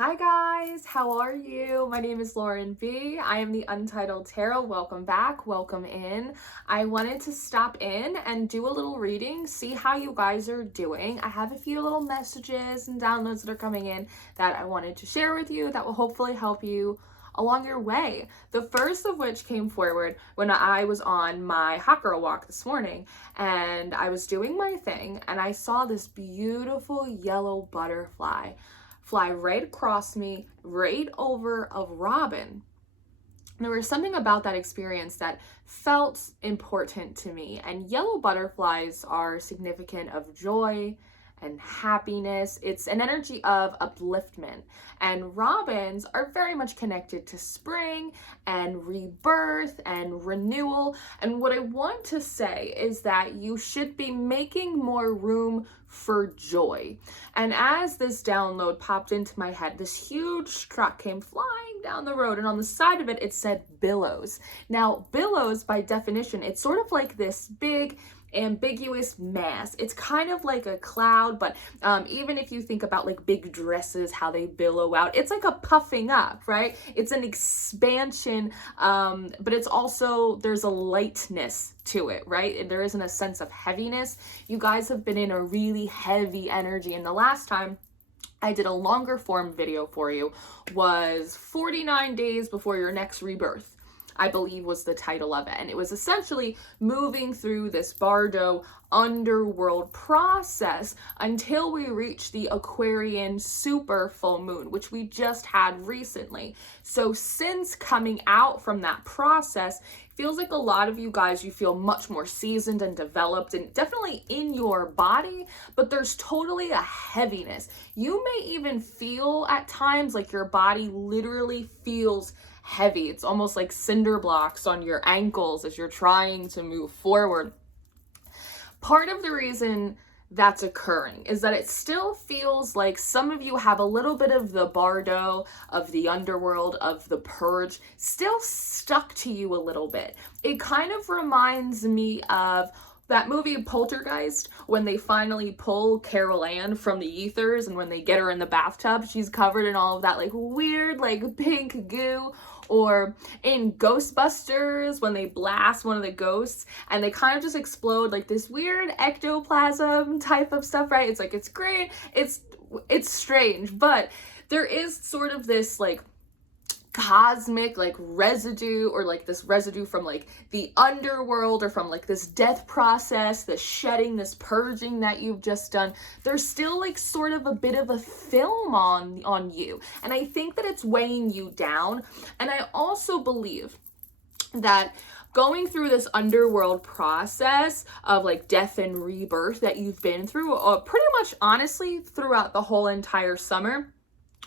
Hi guys, how are you? My name is Lauren B. I am the Untitled Tarot. Welcome back, welcome in. I wanted to stop in and do a little reading, see how you guys are doing. I have a few little messages and downloads that are coming in that I wanted to share with you that will hopefully help you along your way. The first of which came forward when I was on my hot girl walk this morning and I was doing my thing and I saw this beautiful yellow butterfly fly right across me, right over a robin. There was something about that experience that felt important to me, and yellow butterflies are significant of joy and happiness. It's an energy of upliftment, and robins are very much connected to spring and rebirth and renewal. And what I want to say is that you should be making more room for joy. And as this download popped into my head, this huge truck came flying down the road, and on the side of it, it said billows. Now, billows, by definition, it's sort of like this big ambiguous mass. It's kind of like a cloud, but even if you think about like big dresses, how they billow out, it's like a puffing up, right? It's an expansion, but it's also, there's a lightness to it, right? And there isn't a sense of heaviness. You guys have been in a really heavy energy, and the last time I did a longer form video for you was 49 days before your next rebirth, I believe was the title of it. And it was essentially moving through this bardo underworld process until we reach the Aquarian super full moon, which we just had recently. So since coming out from that process, feels like a lot of you guys, you feel much more seasoned and developed, and definitely in your body, but there's totally a heaviness. You may even feel at times like your body literally feels heavy. It's almost like cinder blocks on your ankles as you're trying to move forward. Part of the reason that's occurring is that it still feels like some of you have a little bit of the bardo, of the underworld, of the purge still stuck to you a little bit. It kind of reminds me of that movie Poltergeist, when they finally pull Carol Ann from the ethers, and when they get her in the bathtub, she's covered in all of that like weird like pink goo. Or in Ghostbusters, when they blast one of the ghosts and they kind of just explode like this weird ectoplasm type of stuff, right? It's like, it's great, it's strange, but there is sort of this like cosmic like residue, or like this residue from like the underworld, or from like this death process, this shedding, this purging that you've just done. There's still like sort of a bit of a film on you, and I think that it's weighing you down. And I also believe that going through this underworld process of like death and rebirth that you've been through pretty much honestly throughout the whole entire summer,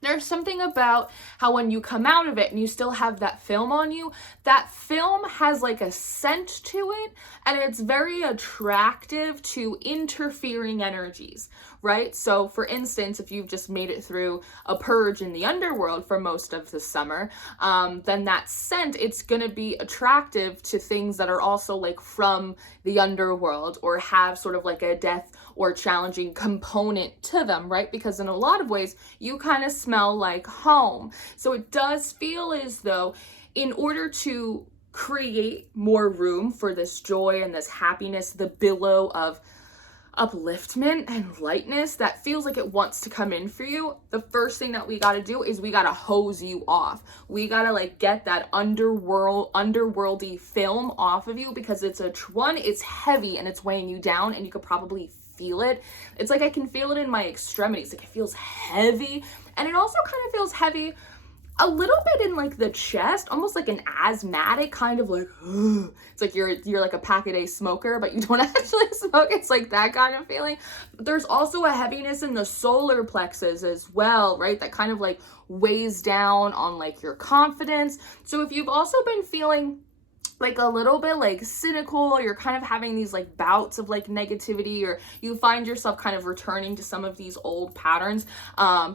there's something about how when you come out of it and you still have that film on you, that film has like a scent to it, and it's very attractive to interfering energies, right? So for instance, if you've just made it through a purge in the underworld for most of the summer, then that scent, it's gonna be attractive to things that are also like from the underworld, or have sort of like a death or challenging component to them, right? Because in a lot of ways, you kind of smell like home. So it does feel as though in order to create more room for this joy and this happiness, the billow of upliftment and lightness that feels like it wants to come in for you, the first thing that we got to do is we got to hose you off. We got to like get that underworldy film off of you, because it's it's heavy and it's weighing you down, and you could probably feel it. It's like I can feel it in my extremities. Like it feels heavy, and it also kind of feels heavy a little bit in like the chest, almost like an asthmatic kind of like, it's like you're like a pack-a-day smoker, but you don't actually smoke. It's like that kind of feeling. But there's also a heaviness in the solar plexus as well, right? That kind of like weighs down on like your confidence. So if you've also been feeling like a little bit like cynical, you're kind of having these like bouts of like negativity, or you find yourself kind of returning to some of these old patterns,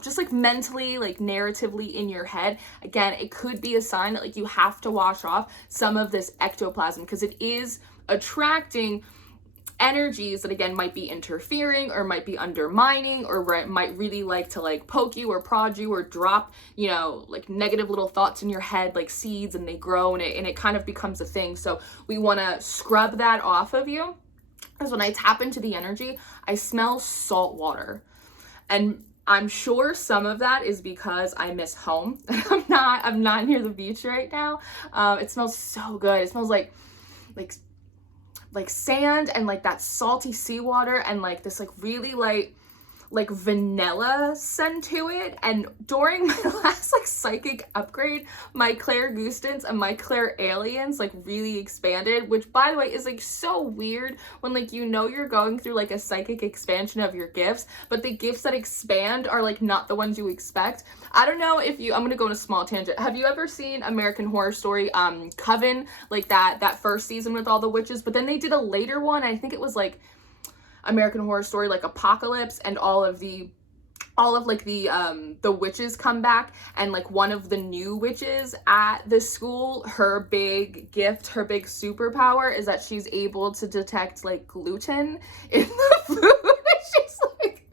just like mentally, like narratively in your head, again, it could be a sign that like you have to wash off some of this ectoplasm, because it is attracting energies that again might be interfering or might be undermining or might really like to like poke you or prod you or drop, you know, like negative little thoughts in your head like seeds, and they grow and it kind of becomes a thing. So we want to scrub that off of you, because when I tap into the energy, I smell salt water. And I'm sure some of that is because I miss home. I'm not near the beach right now. It smells so good. It smells like sand and like that salty seawater and like this like really like vanilla scent to it. And during my last like psychic upgrade, my clairgustance and my clairalience like really expanded, which by the way is like so weird when like, you know, you're going through like a psychic expansion of your gifts, but the gifts that expand are like not the ones you expect. I don't know if I'm gonna go on a small tangent. Have you ever seen American Horror Story Coven, like that first season with all the witches? But then they did a later one, I think it was like American Horror Story like Apocalypse, and all of like the witches come back, and like one of the new witches at the school, her big gift, her big superpower is that she's able to detect like gluten in the food. She's like,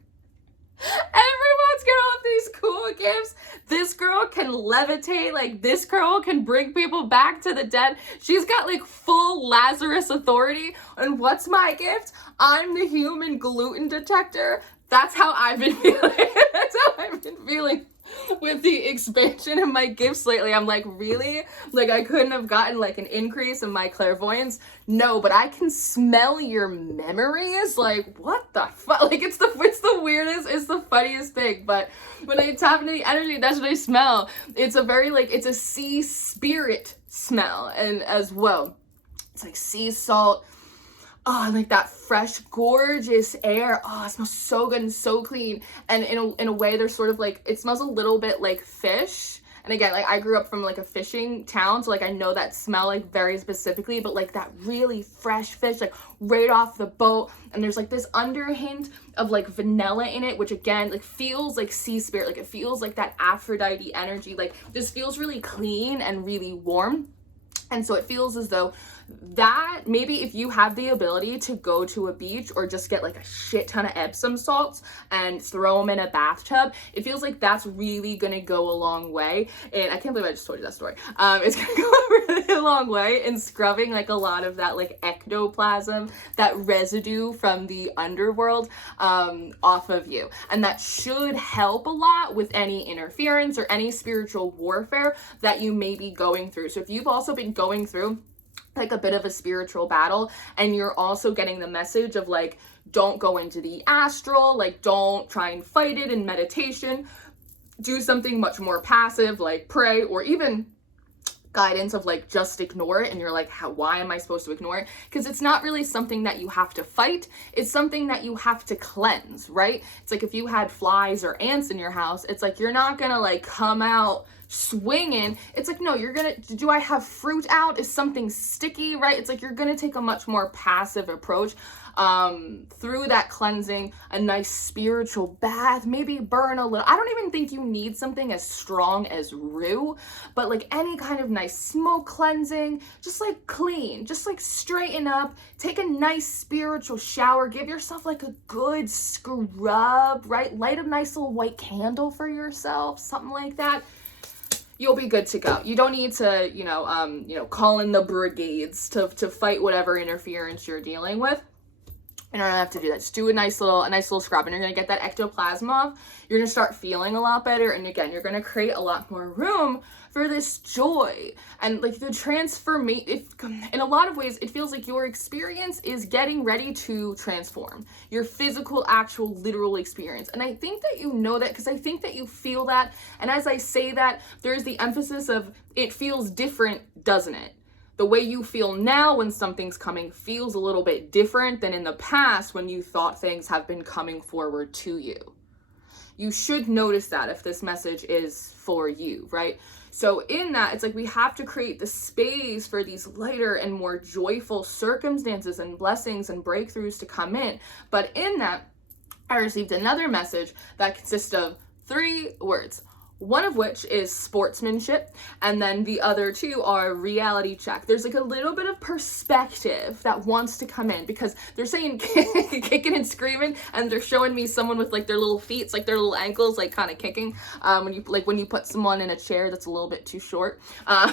everyone's getting all these cool gifts. This girl can levitate, like this girl can bring people back to the dead. She's got like full Lazarus authority. And what's my gift? I'm the human gluten detector. That's how I've been feeling. That's how I've been feeling with the expansion of my gifts lately. I'm like, really? Like I couldn't have gotten like an increase in my clairvoyance? No, but I can smell your memories. Like, what the fuck? Like it's the weirdest, it's the funniest thing. But when I tap into the energy, that's what I smell. It's a very like, it's a sea spirit smell, and as well, it's like sea salt. Oh, like that fresh, gorgeous air. Oh, it smells so good and so clean. And in a way, there's sort of like, it smells a little bit like fish. And again, like I grew up from like a fishing town, so like I know that smell like very specifically, but like that really fresh fish, like right off the boat. And there's like this underhint of like vanilla in it, which again, like feels like sea spirit. Like it feels like that Aphrodite energy. Like this feels really clean and really warm. And so it feels as though that maybe if you have the ability to go to a beach or just get like a shit ton of Epsom salts and throw them in a bathtub, it feels like that's really gonna go a long way. And I can't believe I just told you that story. It's gonna go a really long way in scrubbing like a lot of that like ectoplasm, that residue from the underworld off of you. And that should help a lot with any interference or any spiritual warfare that you may be going through. So if you've also been going through like a bit of a spiritual battle, and you're also getting the message of like, don't go into the astral, like don't try and fight it in meditation, do something much more passive like pray, or even guidance of like just ignore it, and you're like, why am I supposed to ignore it? Because it's not really something that you have to fight, it's something that you have to cleanse, right? It's like if you had flies or ants in your house, it's like you're not gonna like come out swinging. It's like, no, you're gonna, do I have fruit out? Is something sticky, right? It's like you're gonna take a much more passive approach through that cleansing, a nice spiritual bath, maybe burn a little. I don't even think you need something as strong as rue, but like any kind of nice smoke cleansing, just like clean, just like straighten up, take a nice spiritual shower, give yourself like a good scrub, right? Light a nice little white candle for yourself, something like that. You'll be good to go. You don't need to, call in the brigades to fight whatever interference you're dealing with. You don't have to do that. Just do a nice little scrub, and you're gonna get that ectoplasm off. You're gonna start feeling a lot better, and again, you're gonna create a lot more room for this joy and like the transformation. In a lot of ways, it feels like your experience is getting ready to transform your physical, actual, literal experience. And I think that you know that, because I think that you feel that. And as I say that, there's the emphasis of it feels different, doesn't it? The way you feel now when something's coming feels a little bit different than in the past when you thought things have been coming forward to you. You should notice that if this message is for you, right? So in that, it's like we have to create the space for these lighter and more joyful circumstances and blessings and breakthroughs to come in. But in that, I received another message that consists of 3 words: one of which is sportsmanship, and then the other two are reality check. There's like a little bit of perspective that wants to come in, because they're saying kicking and screaming, and they're showing me someone with like their little feet, like their little ankles, like kind of kicking. When you put someone in a chair that's a little bit too short, a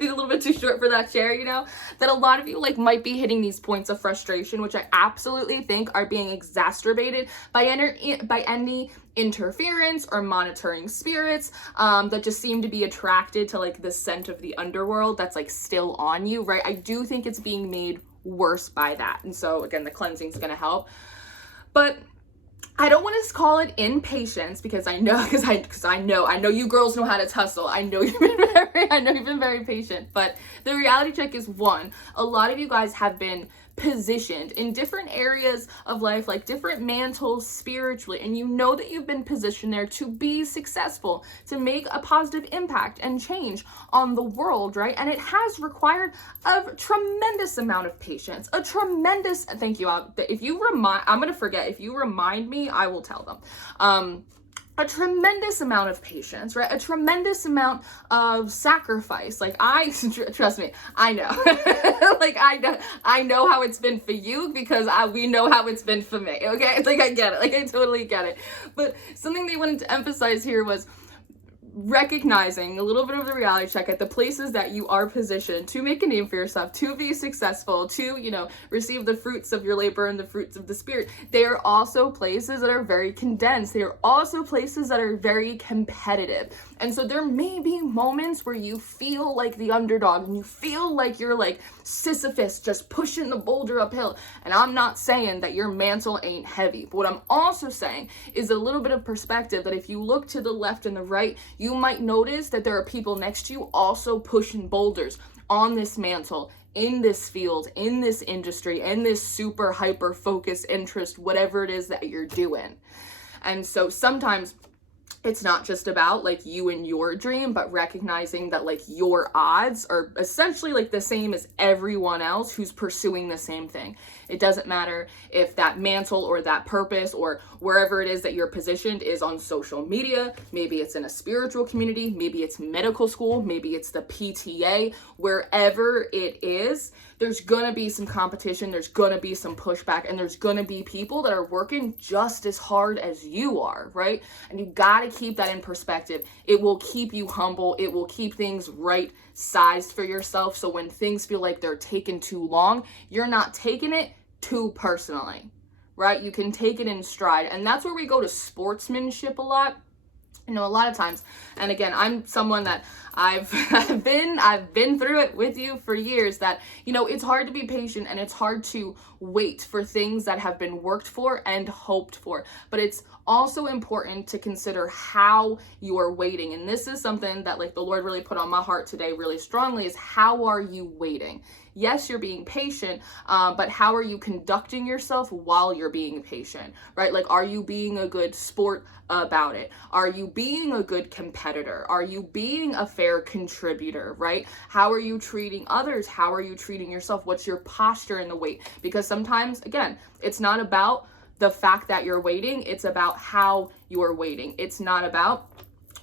little bit too short for that chair, you know, that a lot of you like might be hitting these points of frustration, which I absolutely think are being exacerbated by any interference or monitoring spirits that just seem to be attracted to like the scent of the underworld that's like still on you, right? I do think it's being made worse by that. And so again, the cleansing is going to help. But I don't want to call it impatience, because I know you girls know how to tussle. I know you've been very patient. But the reality check is, one, a lot of you guys have been positioned in different areas of life, like different mantles spiritually, and you know that you've been positioned there to be successful, to make a positive impact and change on the world, right? And it has required a tremendous amount of patience, thank you. I'm gonna forget, if you remind me, I will tell them. A tremendous amount of patience, right? A tremendous amount of sacrifice. Like trust me, I know. Like I know how it's been for you, because we know how it's been for me, okay? Like I get it, like I totally get it. But something they wanted to emphasize here was recognizing a little bit of the reality check at the places that you are positioned to make a name for yourself, to be successful, to, you know, receive the fruits of your labor and the fruits of the spirit. They are also places that are very condensed. They are also places that are very competitive. And so there may be moments where you feel like the underdog and you feel like you're like Sisyphus just pushing the boulder uphill. And I'm not saying that your mantle ain't heavy, but what I'm also saying is a little bit of perspective, that if you look to the left and the right, you might notice that there are people next to you also pushing boulders on this mantle, in this field, in this industry, in this super hyper focused interest, whatever it is that you're doing. And so sometimes it's not just about like you and your dream, but recognizing that like your odds are essentially like the same as everyone else who's pursuing the same thing. It doesn't matter if that mantle or that purpose or wherever it is that you're positioned is on social media. Maybe it's in a spiritual community, maybe it's medical school, maybe it's the PTA, wherever it is, there's gonna be some competition, there's gonna be some pushback, and there's gonna be people that are working just as hard as you are, right? And you gotta keep that in perspective. It will keep you humble. It will keep things right sized for yourself. So when things feel like they're taking too long, you're not taking it too personally, right? You can take it in stride. And that's where we go to sportsmanship a lot. You know, a lot of times, and again, I'm someone that I've been through it with you for years, that, you know, it's hard to be patient and it's hard to wait for things that have been worked for and hoped for. But it's also important to consider how you are waiting. And this is something that like the Lord really put on my heart today really strongly, is how are you waiting? Yes, you're being patient, but how are you conducting yourself while you're being patient, right? Like, are you being a good sport about it? Are you being a good competitor? Are you being a fair contributor, right? How are you treating others? How are you treating yourself? What's your posture in the wait? Because sometimes, again, it's not about the fact that you're waiting, it's about how you're waiting. It's not about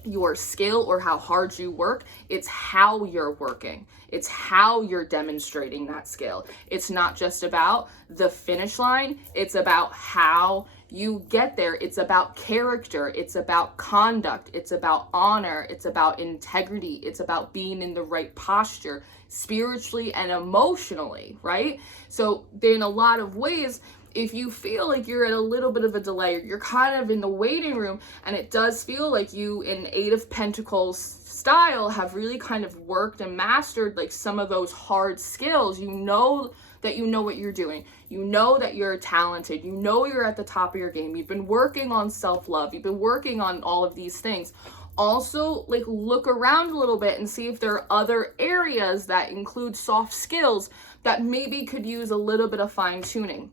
your skill or how hard you work, it's how you're working. It's how you're demonstrating that skill. It's not just about the finish line, it's about how you get there. It's about character, it's about conduct, it's about honor, it's about integrity, it's about being in the right posture spiritually and emotionally, right? So in a lot of ways, if you feel like you're at a little bit of a delay, you're kind of in the waiting room, and it does feel like you, in Eight of Pentacles style, have really kind of worked and mastered like some of those hard skills. You know that you know what you're doing. You know that you're talented. You know you're at the top of your game. You've been working on self-love. You've been working on all of these things. Also, like, look around a little bit and see if there are other areas that include soft skills that maybe could use a little bit of fine-tuning.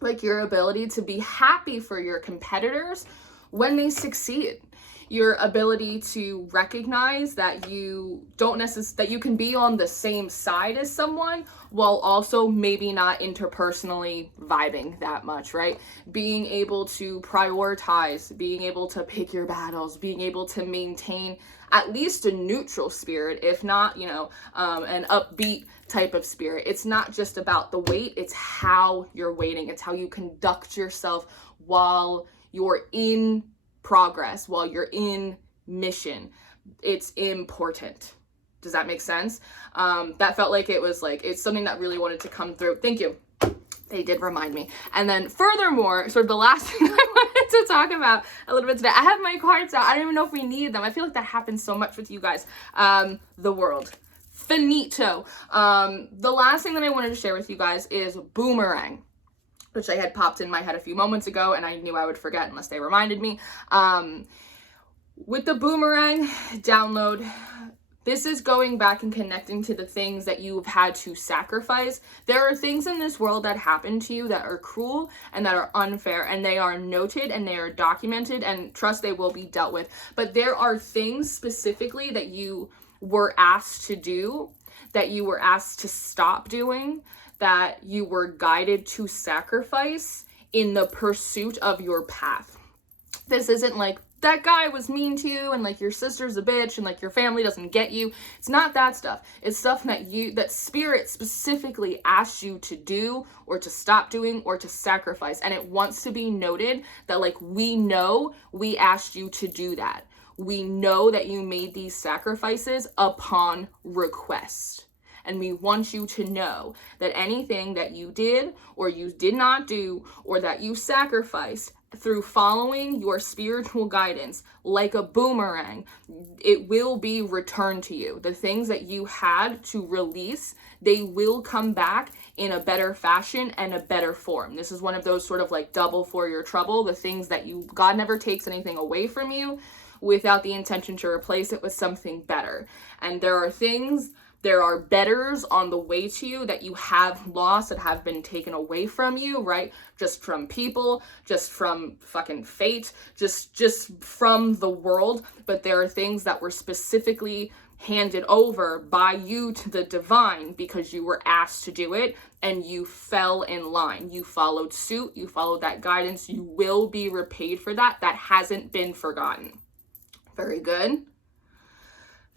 Like your ability to be happy for your competitors when they succeed. your ability to recognize that you don't necessarily, that you can be on the same side as someone while also maybe not interpersonally vibing that much, right? Being able to prioritize, being able to pick your battles, being able to maintain at least a neutral spirit, if not, an upbeat type of spirit. It's not just about the weight, it's how you're waiting. It's how you conduct yourself while you're in progress, while you're in mission. It's important. Does that make sense? That felt like it's something that really wanted to come through. Thank you. They did remind me. And then furthermore, sort of the last thing I wanted to talk about a little bit today, I have my cards out. I don't even know if we need them. I feel like that happens so much with you guys. The world. Finito. The last thing that I wanted to share with you guys is boomerang, which I had popped in my head a few moments ago, and I knew I would forget unless they reminded me. With the boomerang download, this is going back and connecting to the things that you've had to sacrifice. There are things in this world that happen to you that are cruel and that are unfair, and they are noted and they are documented, and trust, they will be dealt with. But there are things specifically that you were asked to do, that you were asked to stop doing, that you were guided to sacrifice in the pursuit of your path. This isn't like, that guy was mean to you and like your sister's a bitch and like your family doesn't get you. It's not that stuff. It's stuff that spirit specifically asked you to do or to stop doing or to sacrifice. And it wants to be noted that like, we know we asked you to do that. We know that you made these sacrifices upon request. And we want you to know that anything that you did or you did not do or that you sacrificed through following your spiritual guidance, like a boomerang, it will be returned to you. The things that you had to release, they will come back in a better fashion and a better form. This is one of those sort of like double for your trouble, the things that God never takes anything away from you without the intention to replace it with something better. And there are betters on the way to you that you have lost, that have been taken away from you, right? Just from people, just from fucking fate, just from the world. But there are things that were specifically handed over by you to the divine because you were asked to do it and you fell in line. You followed suit, you followed that guidance. You will be repaid for that. That hasn't been forgotten. Very good.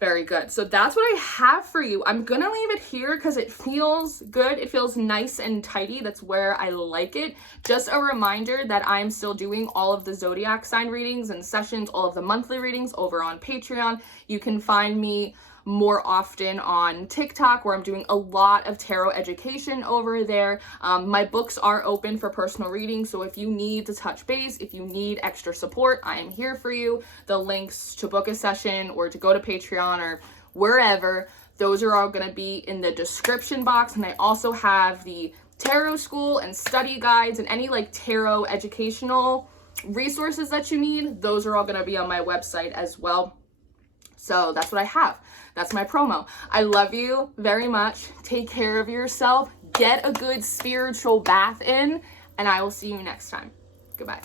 Very good. So that's what I have for you. I'm going to leave it here because it feels good. It feels nice and tidy. That's where I like it. Just a reminder that I'm still doing all of the zodiac sign readings and sessions, all of the monthly readings over on Patreon. You can find me more often on TikTok, where I'm doing a lot of tarot education over there. My books are open for personal reading, so if you need to touch base, if you need extra support, I am here for you. The links to book a session or to go to Patreon or wherever, those are all going to be in the description box. And I also have the tarot school and study guides and any like tarot educational resources that you need. Those are all going to be on my website as well. So that's what I have. That's my promo. I love you very much. Take care of yourself. Get a good spiritual bath in, and I will see you next time. Goodbye.